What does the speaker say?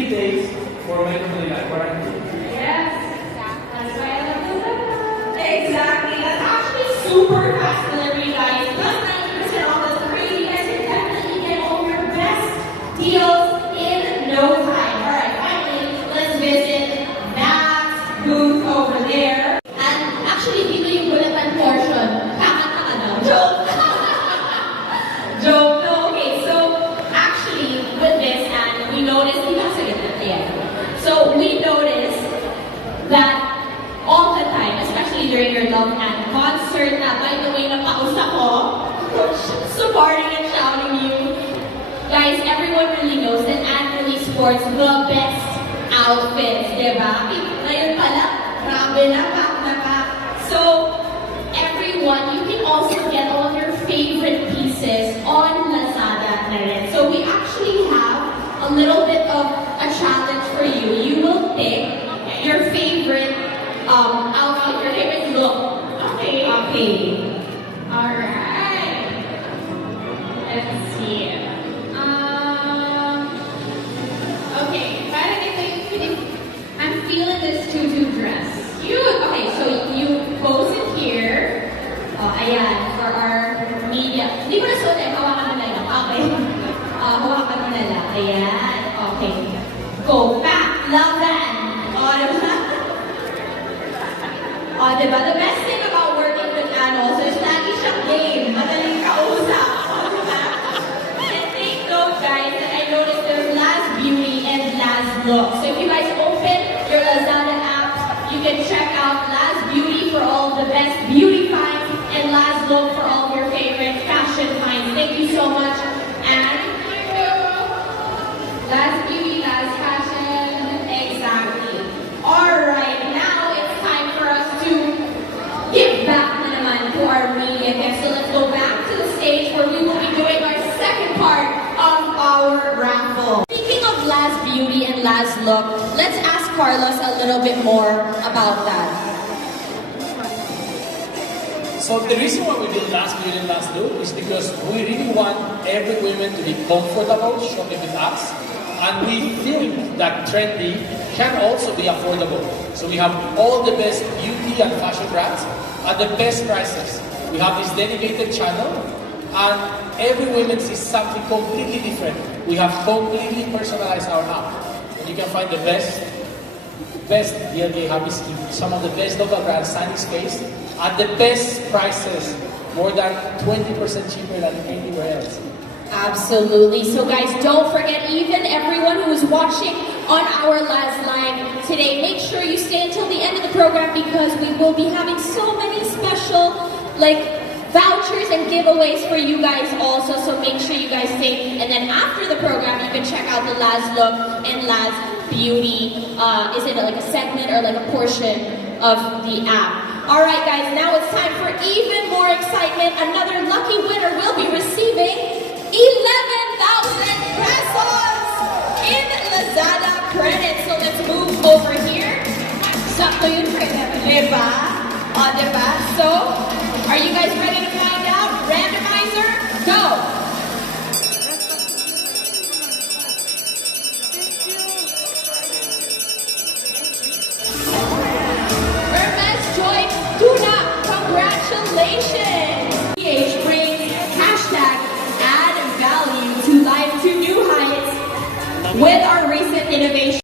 days for Metro Manila quarantine. Yes, that's why I love Lazada. Exactly. That's actually super fast delivery, guys. Plus 90% off. That's crazy. You guys can definitely get all your best deals in no time. All right, finally, let's visit Matt's booth over there. And actually, dito yung bulletin portion. Kakanta ka daw. Joke! Joke. No, okay. So, actually, with this, and we noticed, so we noticed that all the time, especially during your Love and concert, na by the way, napausap ko, supporting and shouting you. Guys, everyone really knows that Anne really sports the best outfits, diba? Ngayon pala, grabe na, pack na pack. So, everyone, you can also get all your favorite pieces on Lazada na rin. So we actually have a little bit of a challenge for you. You will pick your favorite outfit, your favorite look. Okay. Okay. Alright. Let's see. Okay. Parang ito yung I'm feeling this tutu dress. Cute! Okay, so you pose it here. Ayan, for our media. Hindi mo na suot eh, hawakan mo na lang. Okay. Hawakan mo na lang. Ayan. Okay. Go back. Love that. Diba? Diba? The best thing about working with Anne also is lagi siyang game. Madaling kausap. And take note, guys, that I noticed there's Laz Beauty and Laz Look. So if you guys open your Lazada apps, you can check out Laz Beauty for all the best beauty finds and Laz Look for all of your favorite fashion finds. Thank you so much, Anne. Laz Beauty, Laz Fashion, exactly. Alright, now it's time for us to give back na naman to our media guests. So let's go back to the stage where we will be doing our second part of our raffle. Speaking of Laz Beauty and Laz Look, let's ask Carlos a little bit more about that. So the reason why we do Laz Beauty and Laz Look is because we really want every woman to be comfortable shopping with us. And we think that trendy can also be affordable. So we have all the best beauty and fashion brands at the best prices. We have this dedicated channel and every woman sees something completely different. We have completely personalized our app. And you can find the best DLG Happy Skin, some of the best local brands, standing space, at the best prices, more than 20% cheaper than anywhere else. Absolutely. So guys, don't forget, even everyone who is watching on our Laz Live today, make sure you stay until the end of the program because we will be having so many special vouchers and giveaways for you guys also. So make sure you guys stay. And then after the program, you can check out the Laz Look and Laz Beauty. Is it like a segment or like a portion of the app? Alright guys, now it's time for even more excitement. Another lucky winner will be receiving 11,000 pesos in Lazada credit. So let's move over here. Sakto yun, diba? Diba? So, are you guys ready to find out? Randomizer, go! Hermes Joy Tuna, congratulations! PH brings #add value to life to new heights with our recent innovation.